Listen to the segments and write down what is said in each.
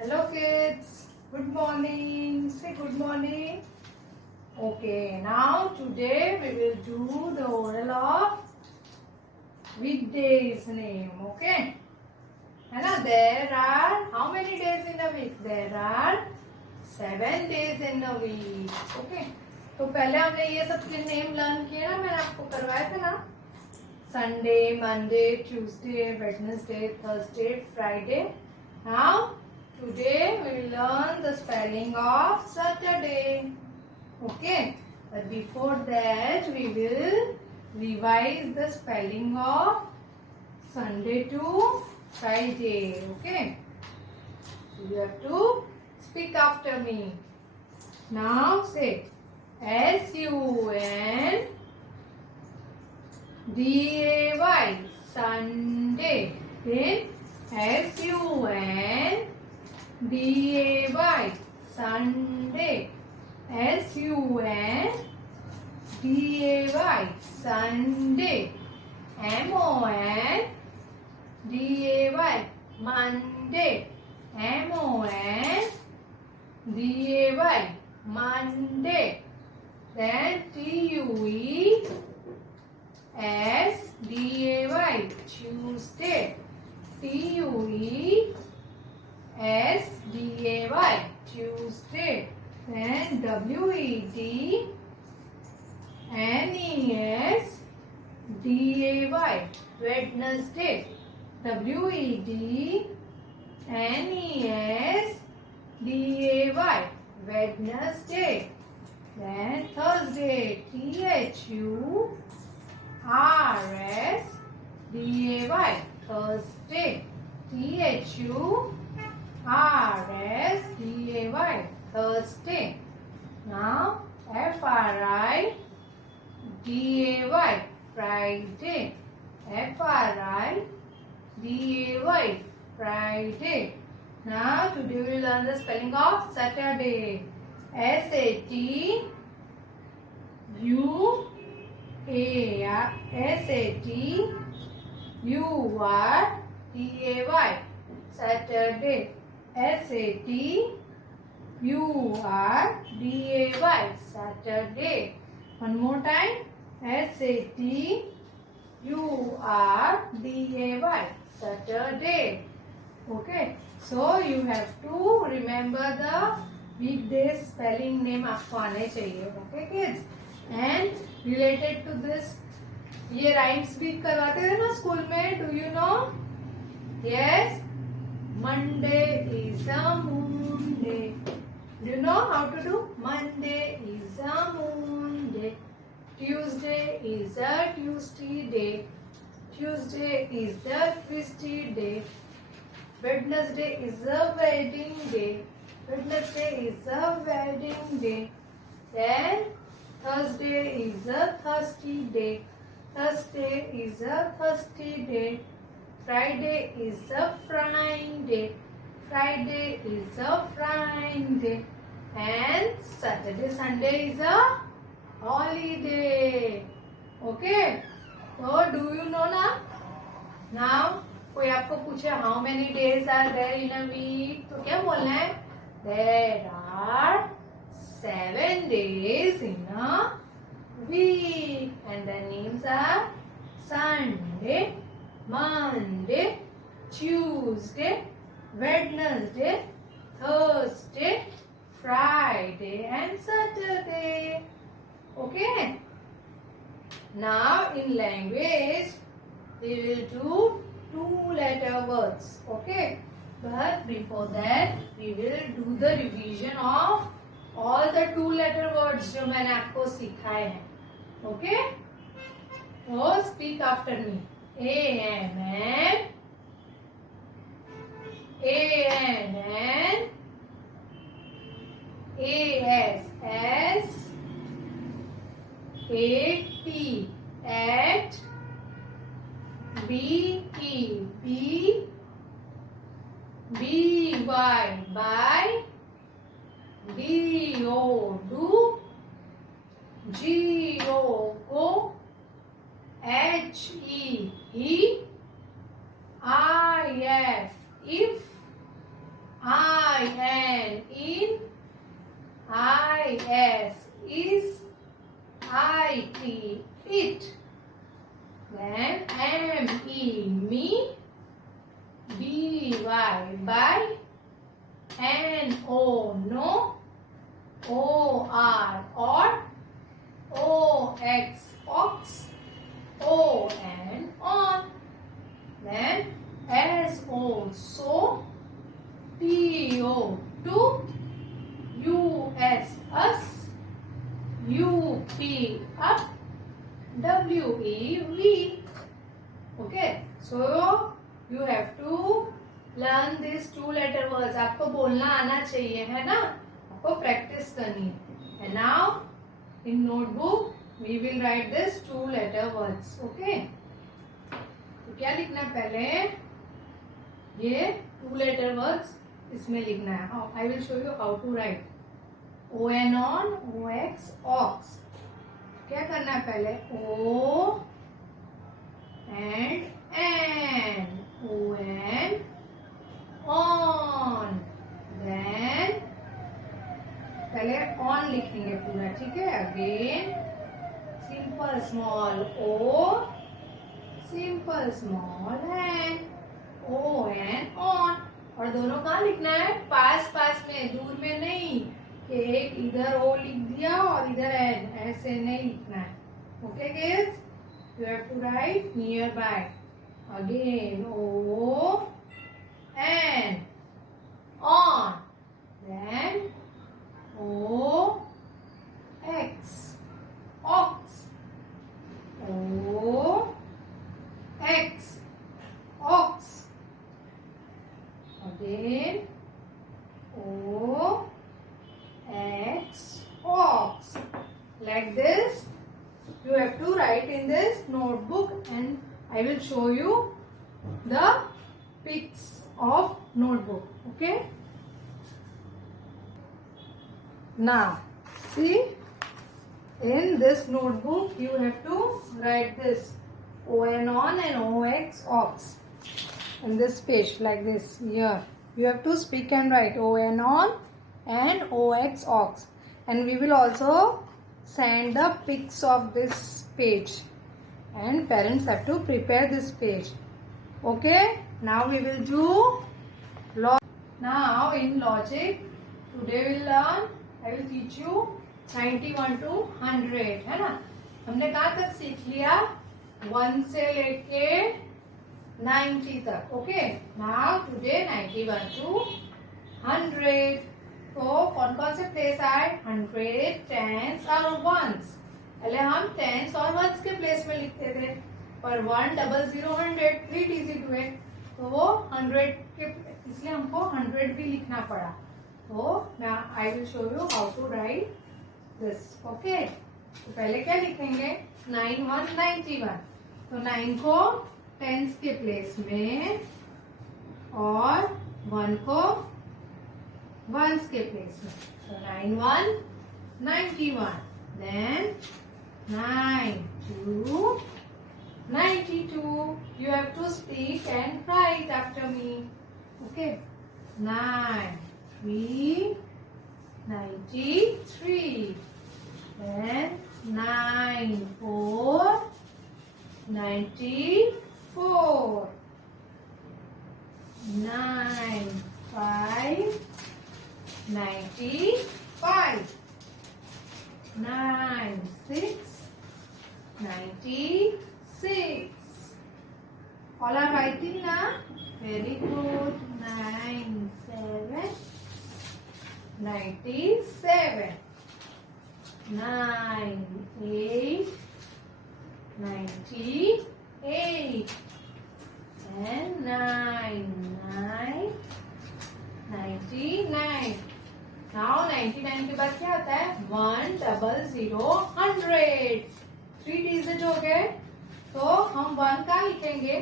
Hello kids, good morning. Say good morning. Okay, now today we will do the oral of weekdays name. Okay, है ना? There are how many days in a week? There are 7 days in a week. Okay, तो पहले हमने ये सब के name learn किए ना, मैंने आपको करवाए थे ना. Sunday, Monday, Tuesday, Wednesday, Thursday, Friday. Now today we will learn the spelling of Saturday. Okay, but before that we will revise the spelling of Sunday to Friday. Okay, so you have to speak after me. Now say SUNDAY, Sunday. Then SUNDAY, Sunday. SUNDAY, Sunday. MONDAY, Monday. MONDAY, Monday. Then TUESDAY, Tuesday. TUESDAY, Tuesday. Then WEDNESDAY, Wednesday. WEDNESDAY, Wednesday. Then Thursday. THURSDAY, Thursday. THURSDAY, Thursday. Now FRIDAY, Friday. FRIDAY, Friday. Now today we will learn the spelling of Saturday. SATURDAY, Saturday. SATURDAY, Saturday. One more time. SATURDAY, Saturday. Okay, so you have to remember the weekdays spelling name आपको आने चाहिए. Okay kids, and related to this, ये rhymes भी करवाते थे ना school में. Do you know? Yes, Monday is a moon day. Do you know how to do? Monday is a moon day. Tuesday is a Tuesday day. Tuesday is the twisty day. Wednesday is a wedding day. Wednesday is a wedding day. Then Thursday is a thirsty day. Thursday is a thirsty day. Friday is a frying day. Friday is a frying day. And Saturday, Sunday is a holiday. Okay. So do you know now? Now कोई आपको पूछे how many days are there in a week, तो क्या बोलना है? There are 7 days in a week, and the names are Sunday, Monday, Tuesday, Wednesday, Thursday, Friday, and Saturday. Okay. Now in language we will do 2-letter words. Okay. But before that we will do the revision of all the 2-letter words जो मैंने आपको सिखाए हैं. Okay. So speak after me. ANN, ANN, ASS, AT, at, BE, B, BY, by, DO, do, GO, go, HE, he, IF, if, I Y by. N-O, no. O-R, or. O-X, ox. O-N, on. Then S-O, so. T-O, to. U-S, us. U-P, up. W-E, we. Okay, so you have to learn these two letter words. आपको बोलना आना चाहिए, है ना? आपको practice करनी है. And now in notebook we will write this two letter words. Okay? तो क्या लिखना है पहले? ये two letter words इसमें लिखना है. I will show you how to write. O-N on, O-X, ox. क्या करना है पहले? O and N. O-N, on. Then पहले on लिखेंगे पूरा, ठीक है? Again simple small O, simple small N. O-N, on. और दोनों कहाँ लिखना है? पास पास में, दूर में नहीं कि एक इधर O लिख दिया और इधर N, ऐसे नहीं लिखना है. Okay kids? You have to write nearby. Again O, N, on. Then O, X, ox. O, X, ox. Again O, X, ox. Like this you have to write in this notebook, and I will show you the pics of notebook. Okay? Now see, in this notebook you have to write this O-N on and O-X, ox. In this page like this, here you have to speak and write O-N on and O-X, ox. And we will also send the pics of this page, and parents have to prepare this page. Okay? Now we will do now in logic. Today we will learn, I will teach you 91 to 100, है ना? हमने कहाँ तक सीख लिया? 1 से लेके 90 तक. Okay? Now today 91 to 100. तो कौन कौन से प्लेस आए? 100, टेंस और वंस. पहले हम टेंस और वंस के प्लेस में लिखते थे, पर 1, 0, 0, 100 3 डिजिट हुए, तो वो 100 के, इसलिए हमको 100 भी लिखना पड़ा. तो मैं I will show you how to write this. Okay, तो पहले क्या लिखेंगे? 9, 1, 91. तो 9 को टेंस के प्लेस में और 1 को वंस के प्लेस में. So 9, 1, 91. Then 9, 2, 92. You have to speak and write after me. Okay. 9, 3, 93. Then 9, 4, 94. 9, 5, 95. 9, 6, 96. All are writing now? Very good. 9, 7, 97. 9, 8, 98. And 9, 9, 99. Now 99 के बाद क्या आता है? 1, 0, 0, 100. 3 डिजिट हो गए, तो हम 1 का लिखेंगे.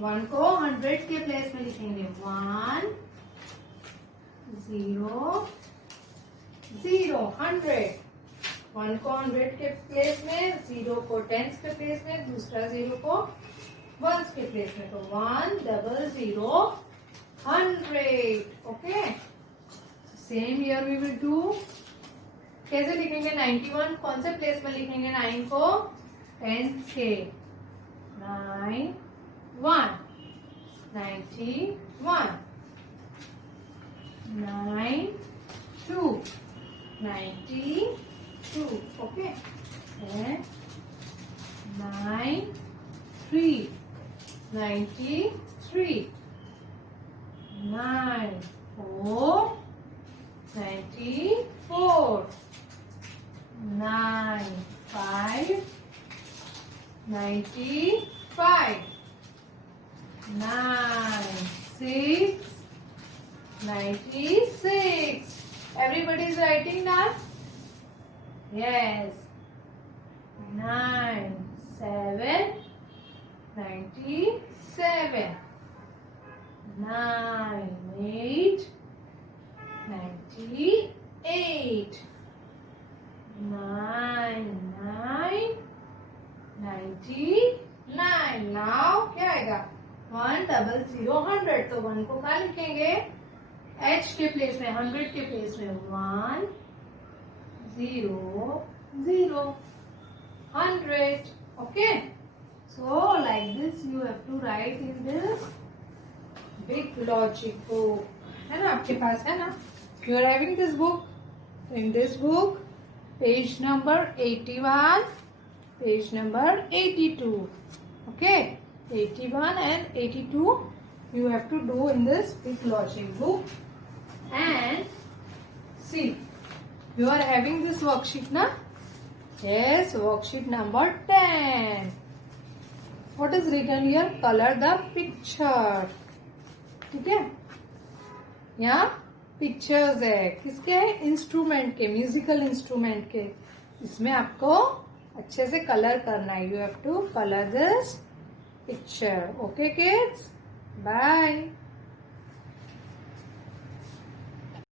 1 को 100 के प्लेस में लिखेंगे. 1, 0, 0, 100. 1 को 100 के प्लेस में, 0 को टेंस के प्लेस में, दूसरा 0 को वंस के प्लेस में. तो 1, 0, 0, 100. Okay, same year we will do. कैसे लिखेंगे? 91 कौन से प्लेस में लिखेंगे? 9 को टेंस के. 9, 1. 91, 92, 92. Okay, and 93, 93, 94, 94, 95, 95, 96, 96. Everybody is writing now? Yes. 97, 97, 98, 98, 99, 99. Now क्या आएगा? 100, 100. तो 1 को क्या लिखेंगे? H के प्लेस में, 100 के प्लेस में 1, 0, 0, 100. Okay. So like this you have to write in this big logic book. है ना आपके पास, है ना? You are having this book. In this book, page number 81, page number 82. Okay, 81 and 82 you have to do in this big logic book. And see, you are having this worksheet, na? Yes, worksheet number 10. What is written here? Color the picture. ठीक है? यहाँ pictures है किसके? Instrument के, musical instrument के. इसमें आपको अच्छे से कलर करना है. You have to colour this picture. Okay kids, bye.